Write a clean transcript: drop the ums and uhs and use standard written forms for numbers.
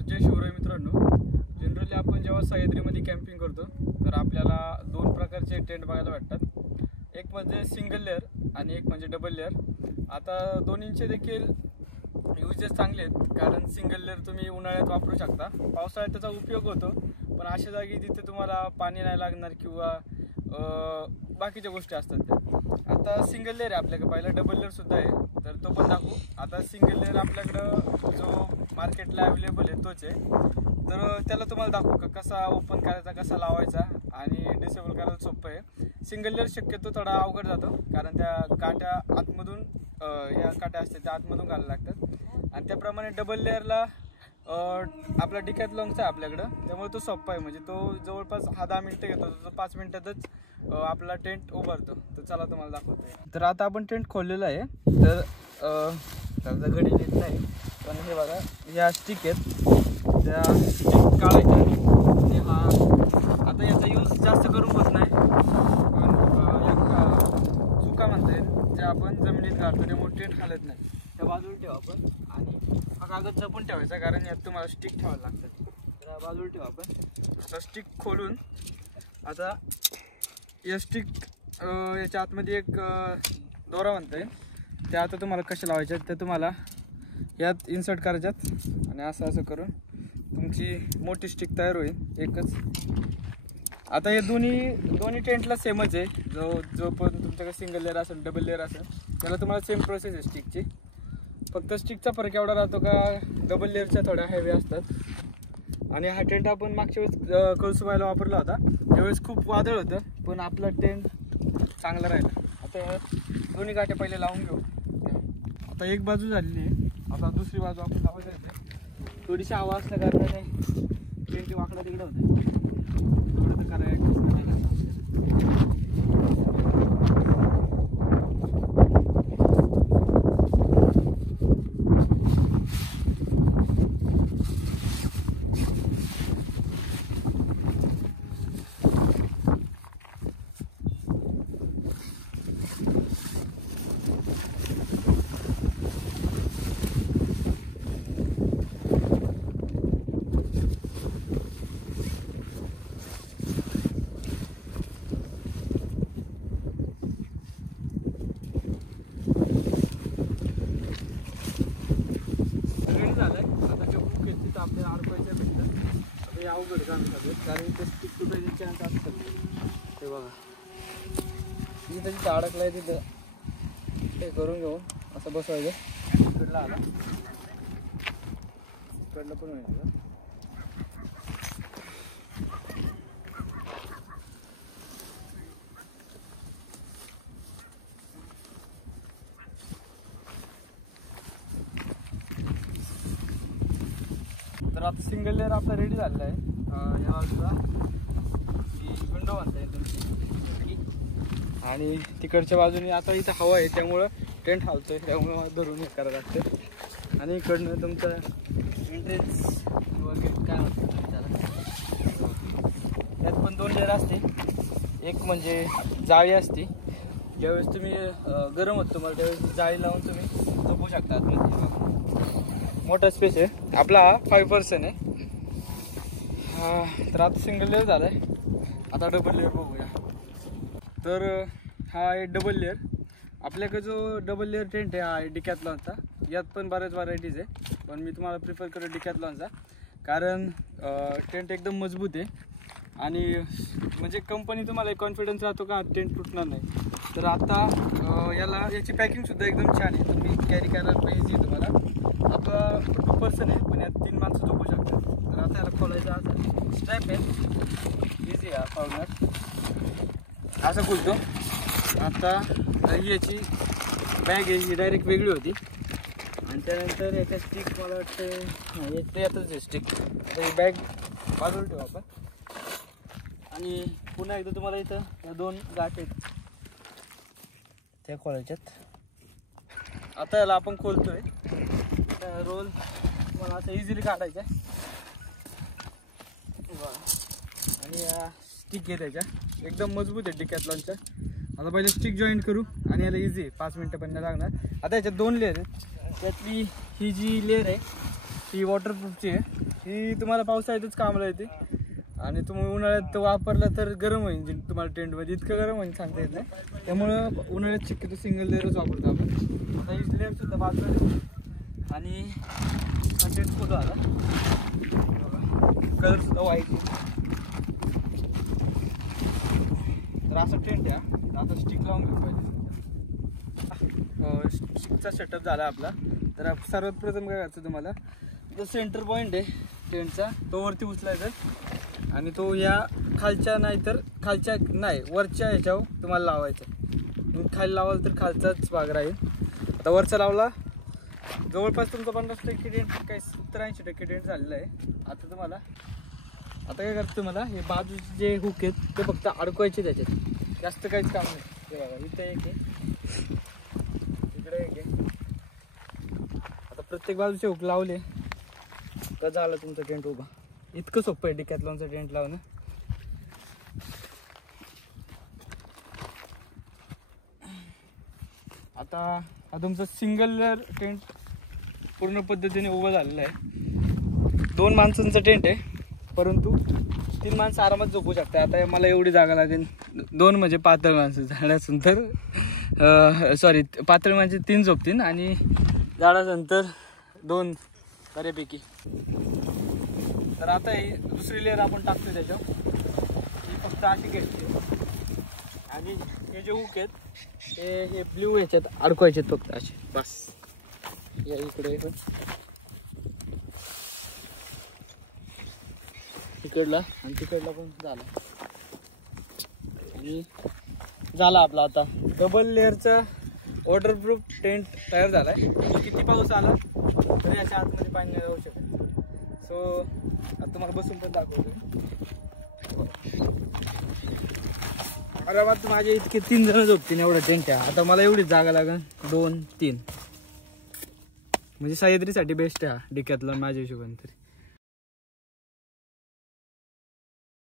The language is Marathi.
तर जय शिवराय मित्रांनो, जनरली आपण जेव्हा सह्याद्रीमध्ये कॅम्पिंग करतो तर आपल्याला दोन प्रकारचे टेंट बघायला भेटतात. एक म्हणजे सिंगल लेअर आणि एक म्हणजे डबल लेअर. आता दोन्हींचे देखील यूजेस चांगले आहेत, कारण सिंगल लेअर तुम्ही उन्हाळ्यात वापरू शकता, पावसाळ्यात त्याचा उपयोग होतो, पण अशा जागी जिथे तुम्हाला पाणी नाही लागणार किंवा बाकीच्या गोष्टी असतात त्या. आता सिंगल लेअर आहे आपल्याकडे, पहिला डबल लेअर सुद्धा आहे, तर तो पण दाखवू. आता सिंगल लेअर आपल्याकडं जो मार्केटला अवेलेबल आहे तोच आहे, तर त्याला तुम्हाला दाखवू का कसा ओपन करायचा, कसा लावायचा आणि डिसेबल करायला सोपं आहे. सिंगल लेअर शक्यतो थोडा अवघड जातो, कारण त्या काट्या आतमधून या काट्या असतात त्या आतमधून घालायला लागतात, आणि त्याप्रमाणे डबल लेअरला आपला डिकॅथलॉनचा आहे आपल्याकडं, त्यामुळे तो सोपा आहे. म्हणजे तो जवळपास 10 मिनिटं घेतो, तो 5 मिनिटातच आपला टेंट उभारतो. तर चला तुम्हाला दाखवतो. तर आता आपण टेंट खोललेला आहे, तर त्याचा घडी येत नाही, पण हे बघा या स्टिक आहेत, त्या स्टिक काढायच्या. आणि हा आता याचा यूज जास्त करून होत नाही, पण चुका म्हणता येईल जे आपण जमिनीत घालतो त्यामुळे टेंट हालत नाही. त्या बाजूला ठेवा आपण, आणि हा कागद जपून ठेवायचा, कारण यात तुम्हाला स्टिक ठेवायला लागतात. तर बाजूला ठेवा आपण. आता स्टिक खोलून आता या स्टिक याच्या आतमध्ये एक दोरा म्हणता येईल, त्या आता तुम्हाला कशा लावायच्या ते तुम्हाला यात इन्सर्ट करायच्यात, आणि असं असं करून तुमची मोठी स्टिक तयार होईल एकच. आता हे दोन्ही टेंटला सेमच आहे. जो पण तुमच्याकडे सिंगल लेअर असेल डबल लेअर असेल त्याला तुम्हाला सेम प्रोसेस आहे स्टिकची. फक्त स्टिकचा फरक एवढा राहतो का डबल लेअरच्या थोड्या हेवी असतात. आणि हा टेंट आपण मागच्या वेळेस कळसुबाईला वापरला होता, त्यावेळेस खूप वादळ होतं, पण आपला टेंट चांगला राहिला. आता दोन्ही काट्या पहिले लावून घेऊ. आता एक बाजू झालेली आहे, आता दुसरी बाजू आपण लावायची आहे. थोडीशी हवा असल्या कारणाने टेंट वाकडा तिकडं होतं, थोडं तर करायचं. आपल्याला अडकवायच्या भेटतात. आता हे अवघड काम झालं, कारण ते स्टिक तुटायचे चान्स असतात. ते बघा जिथं तिथं अडकला आहे तिथं ते करून घेऊन असं बसवायचं. इकडला आला, इकडलं पण व्हायचं. तर आता सिंगल लेअर आपला रेडी झालेला आहे. या बाजूला ही विंडो बांधता येईल तुमची, आणि तिकडच्या बाजूने आता इथं हवा आहे त्यामुळं टेंट हालतोय, त्यामुळे धरून हे करायला लागतं. आणि इकडनं तुमचं एंट्रेन्स किंवा गेट काय म्हणतात त्याला, त्यात पण 2 लेअर असते. एक म्हणजे जाळी असते, ज्यावेळेस तुम्ही गरम होतं तुम्हाला त्यावेळेस जाळी लावून तुम्ही झोपू शकता आतमध्ये. मोठा स्पेस आहे आपला, 5% आहे. तर आता सिंगल लेअर झालं आहे, आता डबल लेअर बघूया. तर हा आहे डबल लेअर. आपल्याकडे जो डबल लेअर टेंट आहे हा आहे डिकॅथलॉनचा. यात पण बऱ्याच व्हरायटीज आहे, पण मी तुम्हाला प्रिफर करेन डिकॅथलॉनचा, कारण टेंट एकदम मजबूत आहे, आणि म्हणजे कंपनी तुम्हाला कॉन्फिडन्स राहतो का टेंट तुटणार नाही. तर आता याची पॅकिंगसुद्धा एकदम छान आहे, तुम्ही कॅरी करायला पाहिजे. तुम्हाला आता 2% आहे, पण यात 3 माणसं झोपू शकतात. तर आता याला खोलायचा असं स्ट्रॅप आहे, इझी आहे पावणार, असं खुलतो. आता ही याची बॅग आहे, ही डायरेक्ट वेगळी होती, आणि त्यानंतर याच्या स्टिक मला वाटतं याचं यातच आहे स्टिक. आता ही बॅग बाजूला ठेवू आपण, आणि पुन्हा एकदा तुम्हाला इथं या 2 गाठ आहेत त्या खोलायच्यात. आता याला आपण खोलतोय. रोल तुम्हाला असं इझिली काढायचा, आणि या स्टिक आहे त्याच्या एकदम मजबूत आहे डिकॅथलॉनच्या. आता पहिले स्टिक जॉईंट करू, आणि याला इझी 5 मिनटं पण नाही लागणार. आता याच्यात 2 लेअर आहेत, त्यातली ही जी लेअर आहे ही वॉटरप्रूफची आहे. ही तुम्हाला पावसाळ्यातच कामाला येते आणि तुम्ही उन्हाळ्यात वापरलं तर गरम होईल तुम्हाला टेंटमध्ये. इतकं गरम होईल सांगता येत नाही. त्यामुळं उन्हाळ्यात शक्यतो सिंगल लेअरच वापरतो आपण. आता ही लेअर सुद्धा बाजूला ठेवू आणि हा टेंट फोटो आला. कलर सुद्धा व्हाईट आहे. तर असं टेंट आहे. आता स्टिक लावून घेऊ पाहिजे. स्टिकचा सेटअप झाला आपला. तर सर्वात प्रथम काय करायचं तुम्हाला, जो सेंटर पॉईंट आहे टेंटचा तो वरती उचलायचा आणि तो या खालच्या नाही वरच्या ह्याच्यावर तुम्हाला लावायचा. खाली लावाल तर खालचाच भाग राहील. आता वरचा लावला जवळपास तुमचा 50% टेंट काही 70-80% टेंट झालेला आहे. आता तुम्हाला काय करायचं, तुम्हाला हे बाजूचे जे हुक आहेत ते फक्त अडकवायचे त्याच्यात, जास्त काहीच काम नाही. हे बघा इथं एक आहे, इकडे एक आहे. आता प्रत्येक बाजूचे हुक लावले तर झालं तुमचं टेंट उभा. इतकं सोपं आहे डिकॅथलॉनचं टेंट लावणं. आता तुमचं सिंगल लेअर टेंट पूर्ण पद्धतीने उभं झालेलं आहे. 2 माणसांचं टेंट आहे परंतु 3 माणसं आरामात झोपू शकतात. आता मला एवढी जागा लागेल. 2 म्हणजे पातळ माणसं, झाडासून तर सॉरी पातळ म्हणजे 3 झोपतील आणि झाडानंतर 2 बऱ्यापैकी. तर आता ही दुसरी लेअर आपण टाकतो त्याच्यावर. ही फक्त अशी घ्यायची आणि हे जे हुक आहेत हे ब्ल्यू ह्याच्यात अडकवायचे फक्त असे बस. या इकडे पण इकडला आणि तिकडला पण झाला. आणि झाला आपला आता डबल लेअरचा वॉटरप्रूफ टेंट तयार झाला आहे. किती पाऊस आला तरी याच्या आतमध्ये पाणी नाही जाऊ शकत. सो आता तुम्हाला बसून पण दाखवतो. आरामात माझे इतके 3 जण झोपतील एवढं टेंट आहे. आता मला एवढीच जागा लागेल 2-3 म्हणजे सह्याद्रीसाठी बेस्ट आहे डिकॅथलॉन माझ्या हिशोबाने तरी.